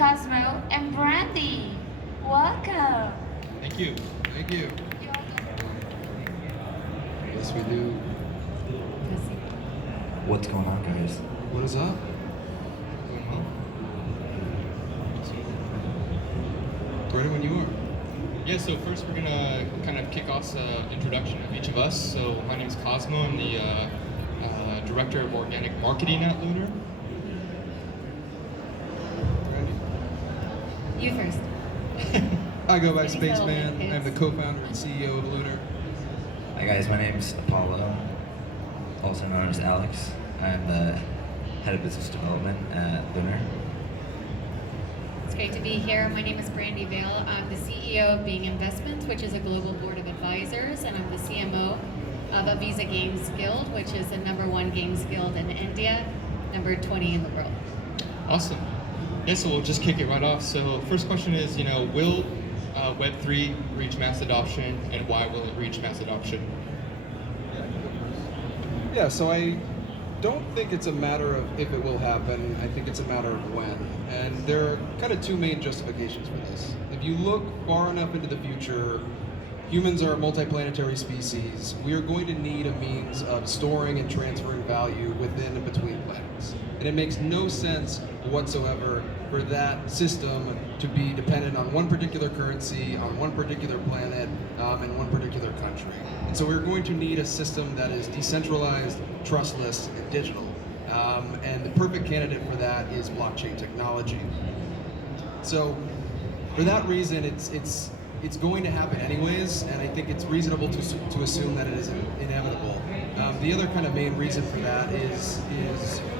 Cosmo, and Brandy. Welcome. Thank you. Thank you. Yes, we do. What's going on, guys? What is up? Ready when you are. Yeah, so first we're gonna kind of kick off the introduction of each of us. So my name is Cosmo. I'm the Director of Organic Marketing at Lunar. Randy? You first. I go by Maybe Spaceman. little I'm the kids. co-founder and CEO of Lunar. Hi guys, my name's Apollo, also known as Alex. I'm the head of business development at Lunar. It's great to be here. My name is Brady Vale. I'm the CEO of Being Investments, which is a global board of advisors, and I'm the CMO of a Visa Games Guild, which is the #1 games guild in India, number 20 in the world. Awesome. Yeah, so we'll just kick it right off. So first question is, will Web3 reach mass adoption, and why will it reach mass adoption? Yeah, so I don't think it's a matter of if it will happen, I think it's a matter of when. And there are kind of two main justifications for this. If you look far enough into the future, humans are a multiplanetary species. We are going to need a means of storing and transferring value within and between planets. And it makes no sense whatsoever for that system to be dependent on one particular currency, on one particular planet, and one particular country. And so we're going to need a system that is decentralized, trustless, and digital. And the perfect candidate for that is blockchain technology. So for that reason, it's going to happen anyways, and I think it's reasonable to assume that it is inevitable. The other kind of main reason for that is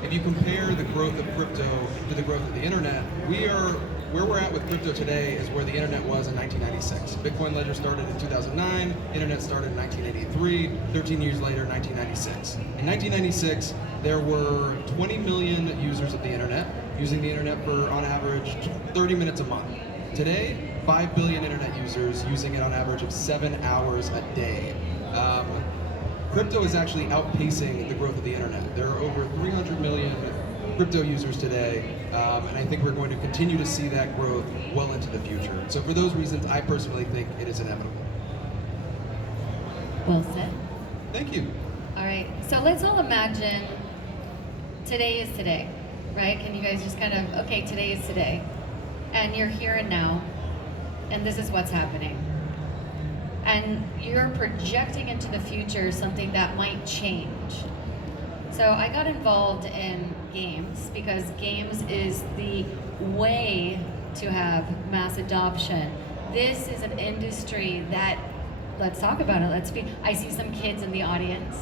if you compare the growth of crypto to the growth of the internet, where we're at with crypto today is where the internet was in 1996. Bitcoin ledger started in 2009, internet started in 1983, 13 years later, 1996. In 1996, there were 20 million users of the internet, using the internet for, on average, 30 minutes a month. Today, 5 billion internet users using it on average of 7 hours a day. Crypto is actually outpacing the growth of the internet. There are over 300 million crypto users today, and I think we're going to continue to see that growth well into the future. So for those reasons, I personally think it is inevitable. Well said. Thank you. All right, so let's all imagine today is today, right? Can you guys just kind of, okay, today is today. And you're here and now, and this is what's happening. And you're projecting into the future something that might change. So I got involved in games because games is the way to have mass adoption. This is an industry that, let's talk about it, I see some kids in the audience.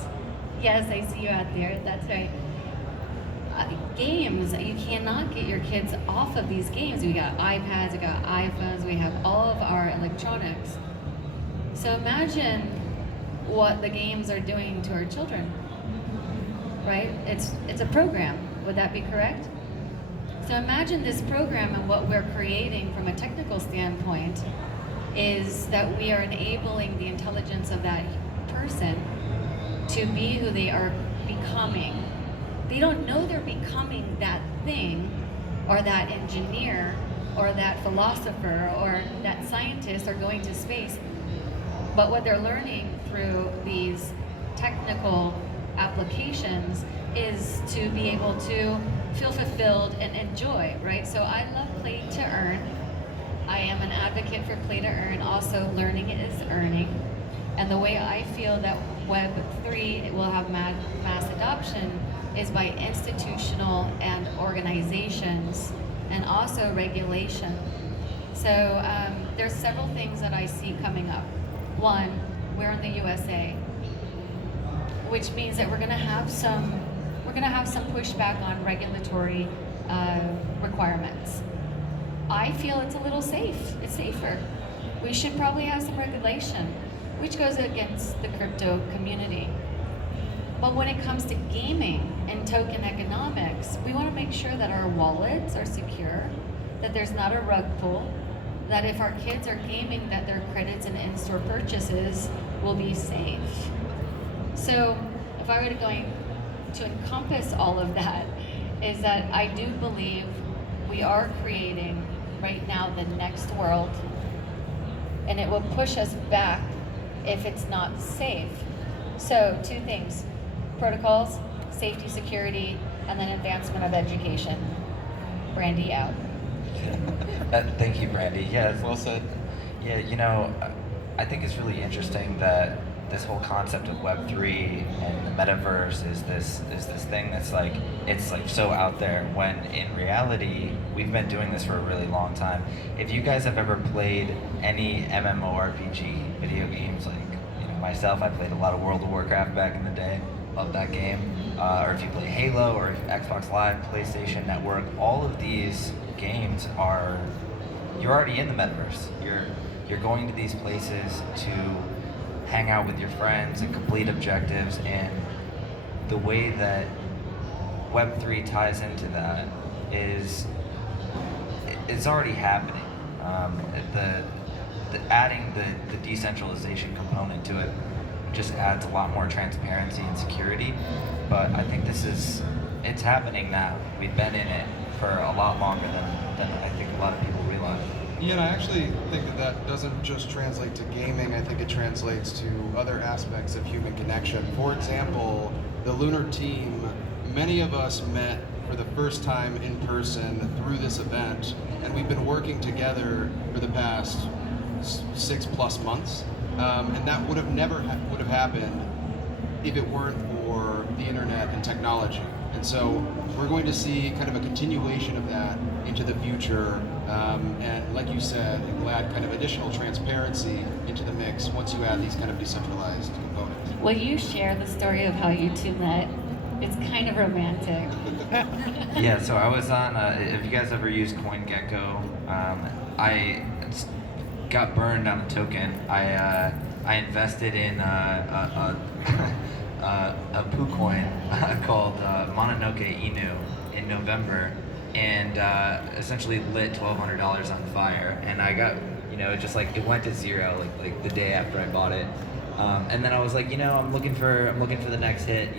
Yes, I see you out there, that's right. Games, you cannot get your kids off of these games. We got iPads, we got iPhones, we have all of our electronics. So imagine what the games are doing to our children, right? It's a program, would that be correct? So imagine this program and what we're creating from a technical standpoint is that we are enabling the intelligence of that person to be who they are becoming. They don't know they're becoming that thing or that engineer or that philosopher or that scientist or going to space. But what they're learning through these technical applications is to be able to feel fulfilled and enjoy, right? So I love play to earn. I am an advocate for play to earn. Also, learning is earning. And the way I feel that Web3 will have mass adoption is by institutional and organizations and also regulation. So there's several things that I see coming up. One, we're in the USA, which means that we're going to have some pushback on regulatory requirements. I feel it's a little safe. It's safer. We should probably have some regulation, which goes against the crypto community. But when it comes to gaming and token economics, we want to make sure that our wallets are secure, that there's not a rug pull, that if our kids are gaming, that their credits and in-store purchases will be safe. So if I were to encompass all of that, is that I do believe we are creating right now the next world, and it will push us back if it's not safe. So, two things: protocols, safety, security, and then advancement of education. Brandy out. Thank you, Brandy. Yeah, Well said. yeah. I think it's really interesting that this whole concept of Web3 and the Metaverse is this thing that's like it's like so out there. When in reality, we've been doing this for a really long time. If you guys have ever played any MMORPG video games, like myself, I played a lot of World of Warcraft back in the day. Love that game. Or if you play Halo or Xbox Live, PlayStation Network, all of these games you're already in the metaverse. You're going to these places to hang out with your friends and complete objectives, and the way that Web3 ties into that is it's already happening. Adding the decentralization component to it just adds a lot more transparency and security, but I think it's happening now. We've been in it for a lot longer than I think a lot of people realize. Yeah, and I actually think that doesn't just translate to gaming. I think it translates to other aspects of human connection. For example, the Lunar team, many of us met for the first time in person through this event, and we've been working together for the past 6+ months, and that would have never would have happened if it weren't for the internet and technology. And so we're going to see kind of a continuation of that into the future, and like you said, it will add kind of additional transparency into the mix once you add these kind of decentralized components. Will you share the story of how you two met? It's kind of romantic. Yeah, so I was on, if you guys ever use CoinGecko, I got burned on a token. I invested in a poo coin called Mononoke Inu in November, and essentially lit $1,200 on fire. And I got, it went to zero like the day after I bought it. And then I was like, I'm looking for the next hit.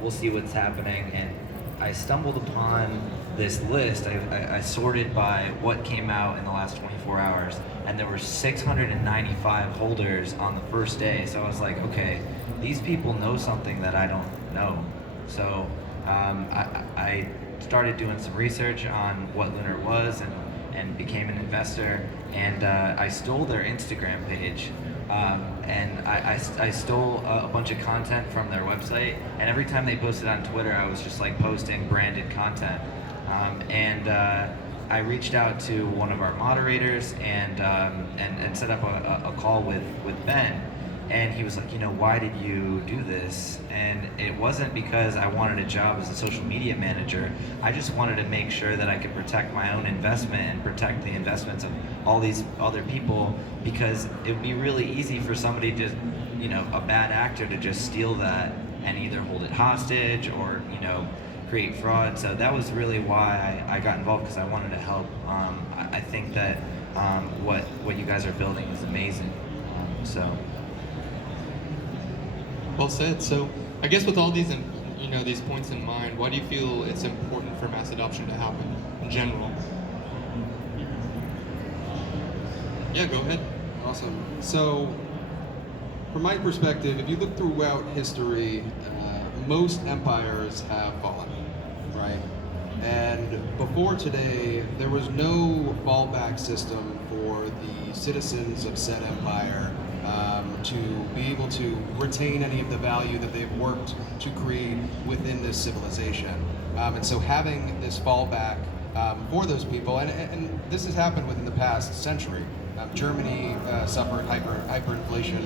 We'll see what's happening. And I stumbled upon this list. I sorted by what came out in the last 24 hours, and there were 695 holders on the first day. So I was like, okay, these people know something that I don't know. So I started doing some research on what Lunar was and became an investor. And I stole their Instagram page. And I stole a bunch of content from their website, and every time they posted on Twitter, I was just like posting branded content. And I reached out to one of our moderators and set up a call with Ben, and he was like, why did you do this? And it wasn't because I wanted a job as a social media manager. I just wanted to make sure that I could protect my own investment and protect the investments of all these other people, because it would be really easy for somebody to, a bad actor to just steal that and either hold it hostage or, create fraud. So that was really why I got involved, because I wanted to help. I think that what you guys are building is amazing. So. Well said. So I guess with all these, these points in mind, why do you feel it's important for mass adoption to happen in general? Yeah, go ahead. Awesome. So, from my perspective, if you look throughout history, most empires have fallen, right? And before today, there was no fallback system for the citizens of said empire to be able to retain any of the value that they've worked to create within this civilization. And so having this fallback for those people, and this has happened within the past century. Germany suffered hyperinflation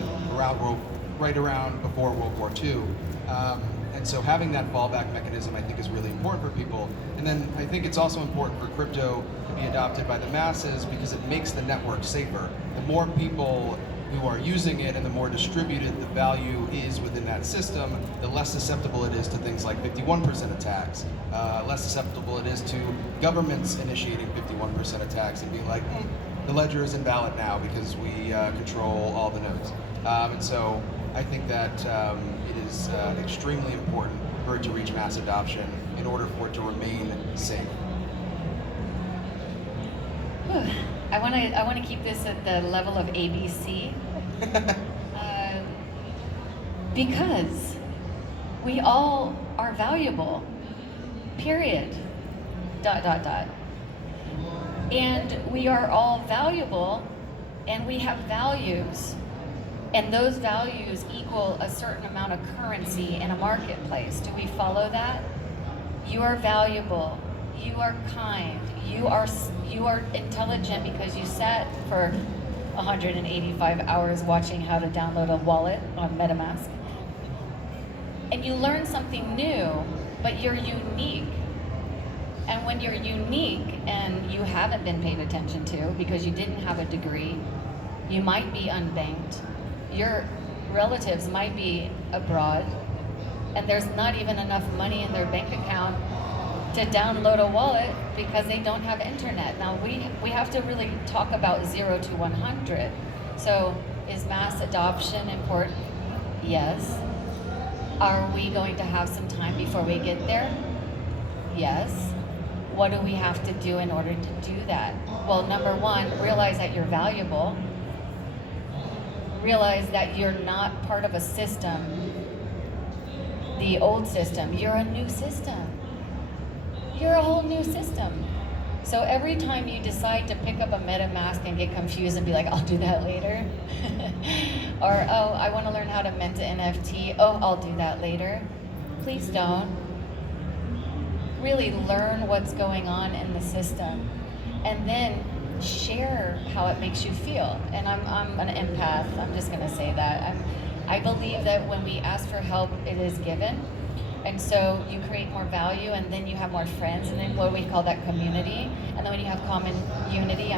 right around before World War II. And so having that fallback mechanism, I think, is really important for people. And then I think it's also important for crypto to be adopted by the masses, because it makes the network safer. The more people who are using it and the more distributed the value is within that system, the less susceptible it is to things like 51% attacks, less susceptible it is to governments initiating 51% attacks and being like, the ledger is invalid now because we control all the nodes. And so I think that it is extremely important for it to reach mass adoption in order for it to remain safe. Whew. I want to keep this at the level of ABC because we all are valuable. Period. Dot dot dot. And we are all valuable, and we have values, and those values equal a certain amount of currency in a marketplace. Do we follow that? You are valuable. You are kind. You are intelligent because you sat for 185 hours watching how to download a wallet on MetaMask. And you learn something new, but you're unique. And when you're unique and you haven't been paid attention to because you didn't have a degree, you might be unbanked, your relatives might be abroad, and there's not even enough money in their bank account to download a wallet because they don't have internet. Now we have to really talk about 0 to 100. So is mass adoption important? Yes. Are we going to have some time before we get there? Yes. What do we have to do in order to do that? Well, number one, realize that you're valuable. Realize that you're not part of a system, the old system. You're a new system. You're a whole new system. So every time you decide to pick up a MetaMask and get confused and be like, I'll do that later. Or, oh, I want to learn how to mint an NFT. Oh, I'll do that later. Please don't. Really learn what's going on in the system, and then share how it makes you feel. And I'm an empath. I'm just going to say that. I believe that when we ask for help, it is given. And so you create more value, and then you have more friends, and then what we call that community. And then when you have common community,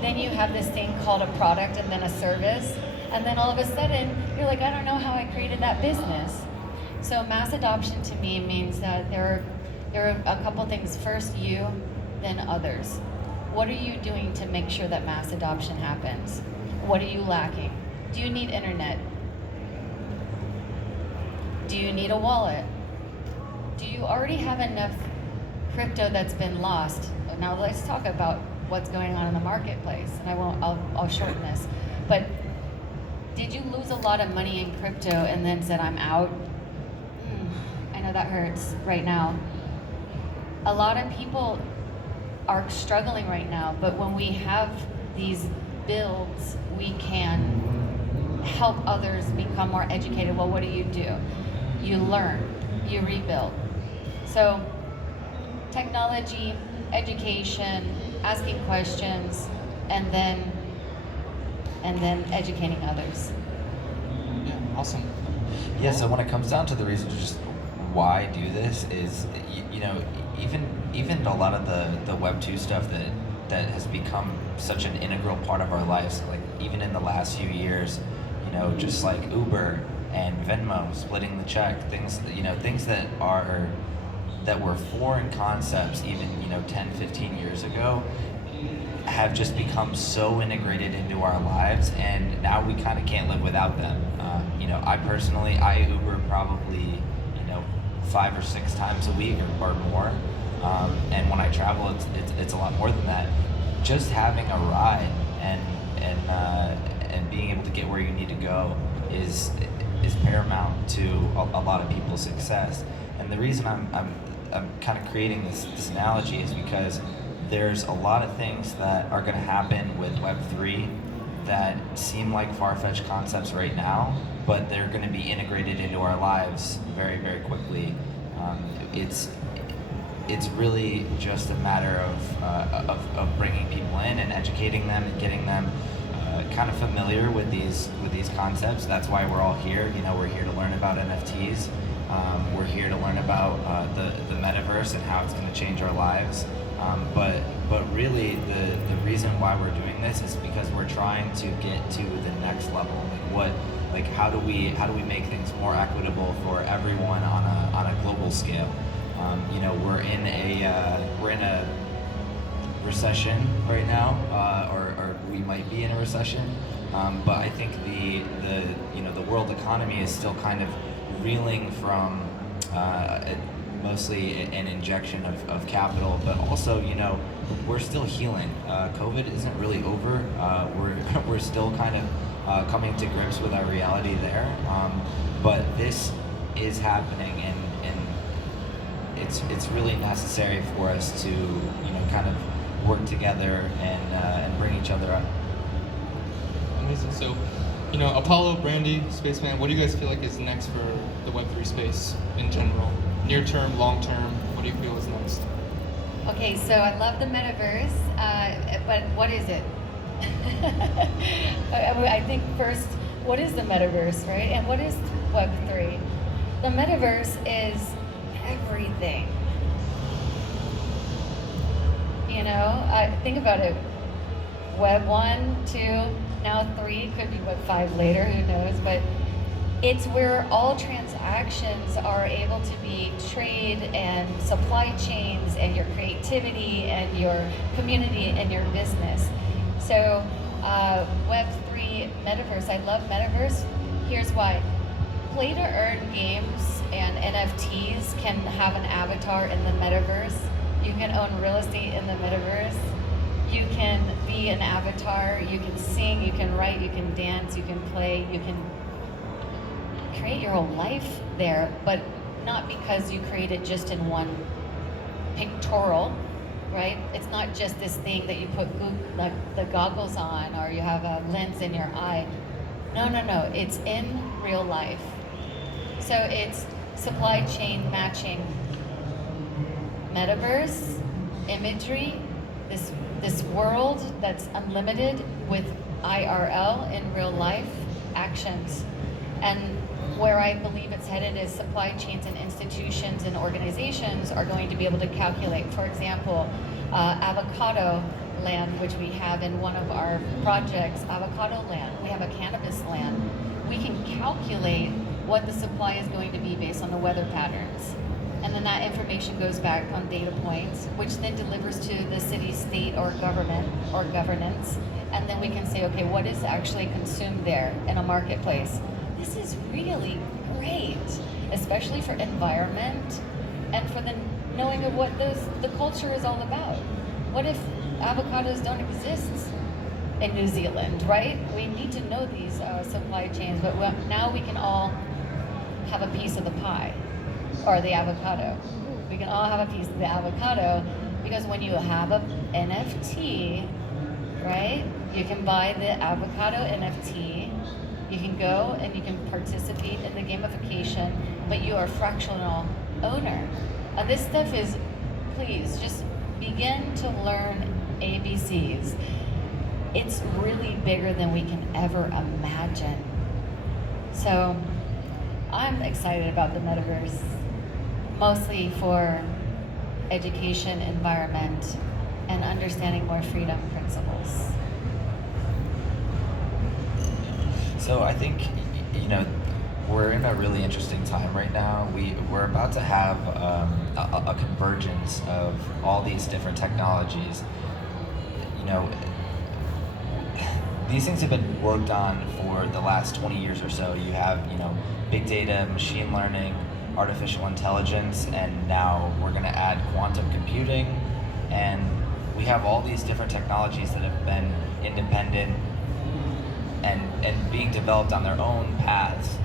then you have this thing called a product and then a service. And then all of a sudden, you're like, I don't know how I created that business. So mass adoption to me means that there are a couple things. First you, then others. What are you doing to make sure that mass adoption happens? What are you lacking? Do you need internet? Do you need a wallet? Do you already have enough crypto that's been lost? Now let's talk about what's going on in the marketplace. And I'll shorten this. But did you lose a lot of money in crypto and then said, I'm out? I know that hurts right now. A lot of people are struggling right now, but when we have these builds, we can help others become more educated. Well, what do? You learn, you rebuild. So technology, education, asking questions, and then educating others. Yeah, awesome. Yeah, so when it comes down to the reason to just why do this is, you know, even a lot of the Web2 stuff that has become such an integral part of our lives, like even in the last few years, you know, just like Uber and Venmo, splitting the check, things that were foreign concepts even, 10, 15 years ago, have just become so integrated into our lives, and now we kind of can't live without them. I Uber probably 5 or 6 times a week or more, and when I travel, it's a lot more than that. Just having a ride and being able to get where you need to go is paramount to a lot of people's success. And the reason I'm kind of creating this analogy is because there's a lot of things that are going to happen with Web3 that seem like far-fetched concepts right now, but they're going to be integrated into our lives very, very quickly. It's really just a matter of bringing people in and educating them and getting them kind of familiar with these concepts. That's why we're all here. We're here to learn about NFTs. We're here to learn about the Metaverse and how it's going to change our lives. But really, the reason why we're doing this is because we're trying to get to the next level. How do we make things more equitable for everyone on a global scale? We're in a recession right now, or we might be in a recession. But I think the world economy is still kind of reeling from mostly an injection of capital, but also, we're still healing. COVID isn't really over. We're still kind of coming to grips with our reality there. But this is happening, and it's really necessary for us to kind of work together and bring each other up. Amazing. So, Apollo, Brandy, Spaceman, what do you guys feel like is next for the Web3 space in general? Near term, long term, what do you feel is next? Okay, so I love the metaverse, but what is it? I think first, what is the metaverse, right? And what is Web3? The metaverse is everything. Think about it. Web 1, 2, now 3, could be Web 5 later, who knows? But it's where all transactions are able to be trade and supply chains and your creativity and your community and your business. So Web3 Metaverse, I love Metaverse. Here's why. Play to earn games and NFTs can have an avatar in the Metaverse. You can own real estate in the Metaverse. You can be an avatar, you can sing, you can write, you can dance, you can play, you can create your whole life there, but not because you create it just in one pictorial, right? It's not just this thing that you put like the goggles on or you have a lens in your eye. No, it's in real life. So it's supply chain matching metaverse imagery, this world that's unlimited with IRL in real life actions. And where I believe it's headed is supply chains and institutions and organizations are going to be able to calculate, for example, avocado land, which we have in one of our projects, avocado land. We have a cannabis land. We can calculate what the supply is going to be based on the weather patterns. And then that information goes back on data points, which then delivers to the city, state, or government, or governance. And then we can say, okay, what is actually consumed there in a marketplace? This is really great, especially for environment and for the knowing of what the culture is all about. What if avocados don't exist in New Zealand, right? We need to know these supply chains, but now we can all have a piece of the pie, or the avocado. We can all have a piece of the avocado, because when you have a NFT, right, you can buy the avocado NFT, you can go and you can participate in the gamification, but you are fractional owner. And this stuff is, please, just begin to learn ABCs. It's really bigger than we can ever imagine. So I'm excited about the metaverse, mostly for education, environment, and understanding more freedom principles. So I think, we're in a really interesting time right now. We're about to have a convergence of all these different technologies. These things have been worked on for the last 20 years or so. You have, big data, machine learning, artificial intelligence, and now we're going to add quantum computing. And we have all these different technologies that have been independent and being developed on their own paths.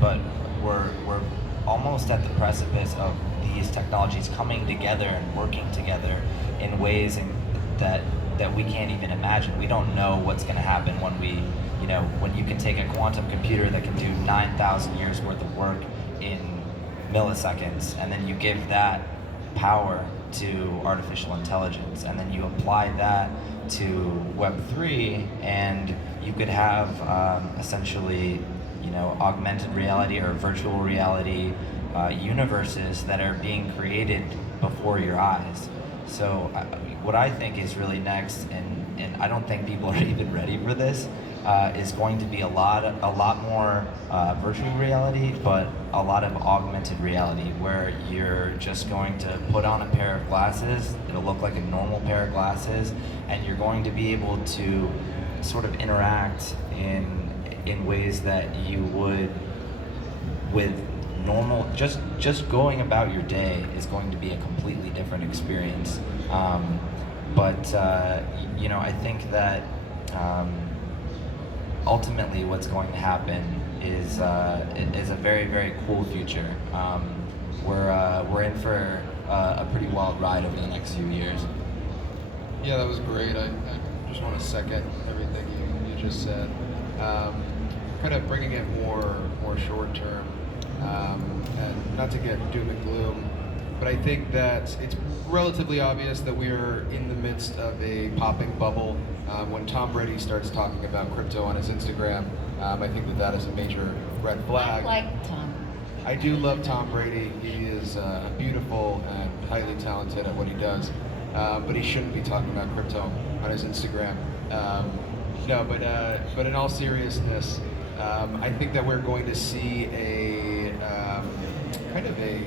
But we're almost at the precipice of these technologies coming together and working together in ways that we can't even imagine. We don't know what's going to happen when you can take a quantum computer that can do 9,000 years worth of work in milliseconds, and then you give that power to artificial intelligence, and then you apply that to Web3, and you could have essentially, augmented reality or virtual reality universes that are being created before your eyes. So what I think is really next, and I don't think people are even ready for this, is going to be a lot more virtual reality, but a lot of augmented reality, where you're just going to put on a pair of glasses. It'll look like a normal pair of glasses, and you're going to be able to sort of interact in ways that you would with normal, just going about your day is going to be a completely different experience. But I think that ultimately what's going to happen is a very, very cool future. We're in for a pretty wild ride over the next few years. Yeah, that was great. I just want to second everything you just said. Kind of bringing it more short term, and not to get doom and gloom, but I think that it's relatively obvious that we are in the midst of a popping bubble. When Tom Brady starts talking about crypto on his Instagram, I think that is a major red flag. I like Tom. I do love Tom Brady. He is beautiful and highly talented at what he does, but he shouldn't be talking about crypto on his Instagram. No, but in all seriousness, I think that we're going to see a kind of a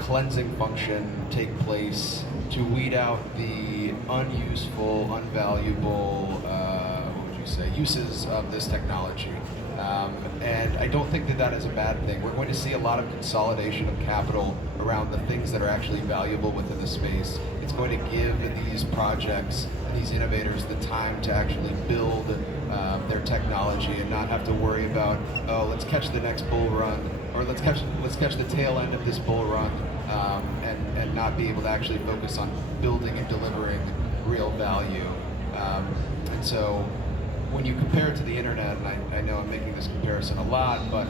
cleansing function take place to weed out the unuseful, unvaluable, what would you say, uses of this technology. And I don't think that is a bad thing. We're going to see a lot of consolidation of capital around the things that are actually valuable within the space. It's going to give these projects and these innovators the time to actually build their technology and not have to worry about, oh, let's catch the next bull run, or let's catch the tail end of this bull run, and not be able to actually focus on building and delivering real value. And so when you compare it to the internet, and I know I'm making this comparison a lot, but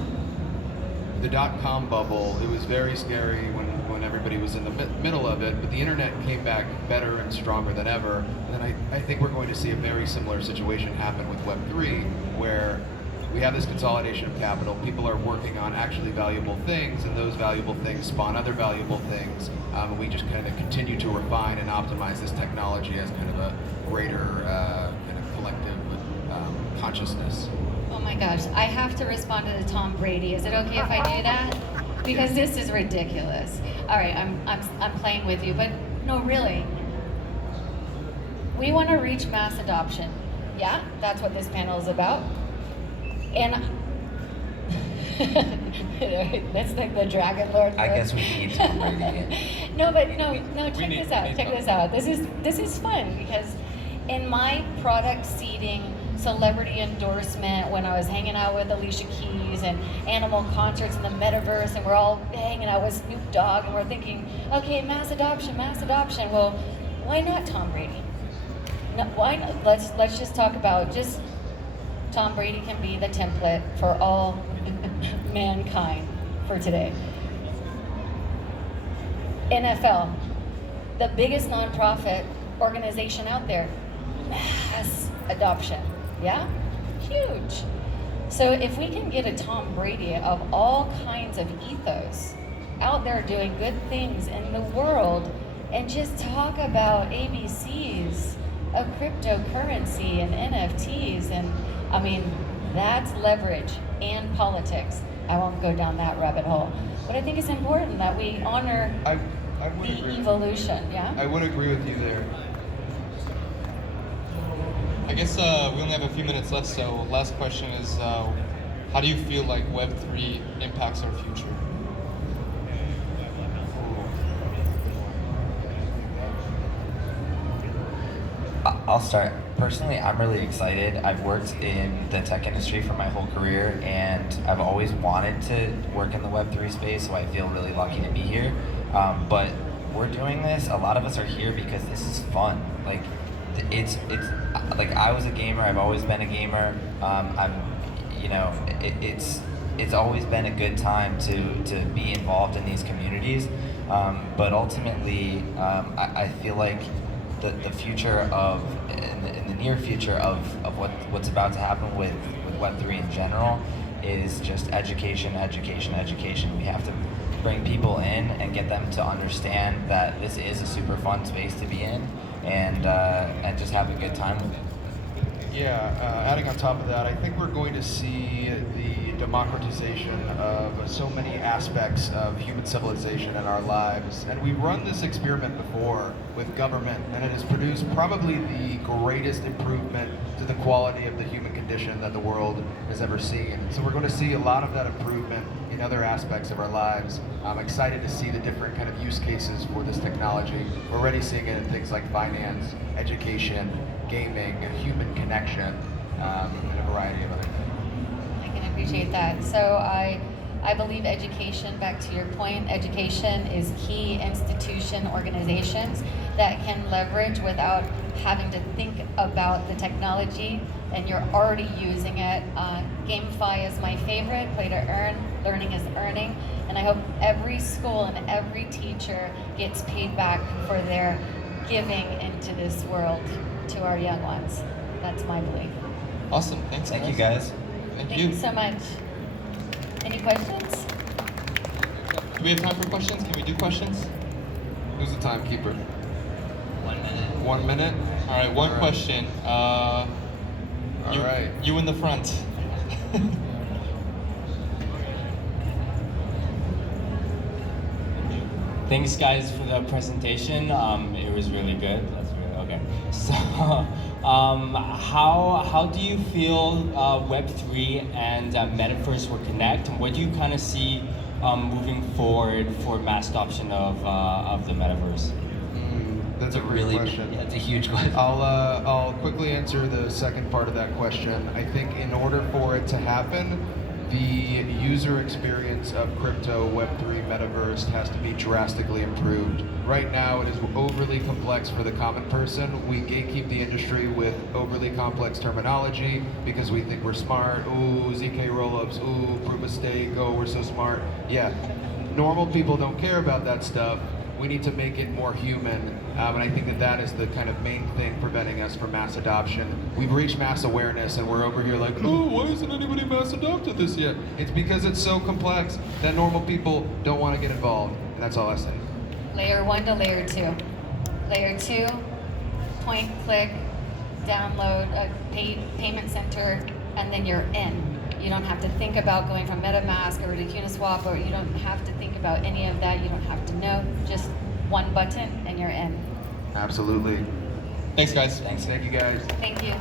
the dot-com bubble, it was very scary when everybody was in the middle of it, but the internet came back better and stronger than ever. And then I think we're going to see a very similar situation happen with Web3, where we have this consolidation of capital. People are working on actually valuable things, and those valuable things spawn other valuable things. And we just kind of continue to refine and optimize this technology as kind of a greater kind of collective consciousness. Oh my gosh, I have to respond to the Tom Brady. Is it okay if I do that? Because this is ridiculous. All right, I'm playing with you, but no, really. We want to reach mass adoption. Yeah, that's what this panel is about. And that's like the Dragon Lord. I guess we need Tom Brady in. No, check this out. Check this out. This is fun because in my product seeding celebrity endorsement, when I was hanging out with Alicia Keys and animal concerts in the Metaverse, and we're all hanging out with Snoop Dogg, and we're thinking, okay, mass adoption. Well, why not Tom Brady? No, why not? Let's just talk about just Tom Brady can be the template for all mankind for today. NFL, the biggest nonprofit organization out there, mass adoption, yeah? Huge. So if we can get a Tom Brady of all kinds of ethos out there doing good things in the world and just talk about ABCs of cryptocurrency and NFTs, and I mean, that's leverage and politics. I won't go down that rabbit hole. But I think it's important that we honor I would the agree. evolution, yeah? I would agree with you there. I guess we only have a few minutes left, so last question is, how do you feel like Web3 impacts our future? I'll start. Personally, I'm really excited. I've worked in the tech industry for my whole career, and I've always wanted to work in the Web3 space, so I feel really lucky to be here. But we're doing this, a lot of us are here because this is fun. Like, it's like, I was a gamer, I've always been a gamer. It's always been a good time to be involved in these communities. But ultimately, I feel like the future of, in the near future of what's about to happen with Web3 in general is just education. We have to bring people in and get them to understand that this is a super fun space to be in, and just have a good time with it. Yeah, adding on top of that, I think we're going to see the democratization of so many aspects of human civilization in our lives. And we've run this experiment before with government, and it has produced probably the greatest improvement to the quality of the human condition that the world has ever seen. So we're going to see a lot of that improvement in other aspects of our lives. I'm excited to see the different kind of use cases for this technology. We're already seeing it in things like finance, education, gaming, human connection, and a variety of other things. I can appreciate that. So I believe education, back to your point, education is key. Institution, organizations that can leverage without having to think about the technology, and you're already using it. GameFi is my favorite, play to earn, learning is earning, and I hope every school and every teacher gets paid back for their giving into this world to our young ones. That's my belief. Awesome. Thanks. Thank you guys. Thank you so much. Any questions? Do we have time for questions? Can we do questions? Who's the timekeeper? 1 minute. 1 minute? All right. One All right. question. All right. You in the front. Thanks, guys, for the presentation. It was really good. That's really okay. So, how do you feel Web3 and Metaverse will connect, and what do you kind of see moving forward for mass adoption of the Metaverse? That's a great question. Yeah, it's a huge question. I'll quickly answer the second part of that question. I think in order for it to happen, the user experience of crypto, Web3, Metaverse has to be drastically improved. Right now, it is overly complex for the common person. We gatekeep the industry with overly complex terminology because we think we're smart. Ooh, ZK rollups. Ooh, proof of stake. Oh, we're so smart. Yeah, normal people don't care about that stuff. We need to make it more human, and I think that that is the kind of main thing preventing us from mass adoption. We've reached mass awareness, and we're over here like, oh, why hasn't anybody mass adopted this yet? It's because it's so complex that normal people don't want to get involved, and that's all I say. Layer 1 to layer 2. Layer 2, point, click, download a payment center, and then you're in. You don't have to think about going from MetaMask over to Uniswap, or you don't have to think about any of that. You don't have to know. Just one button and you're in. Absolutely. Thanks, guys. Thanks. Thank you guys. Thank you.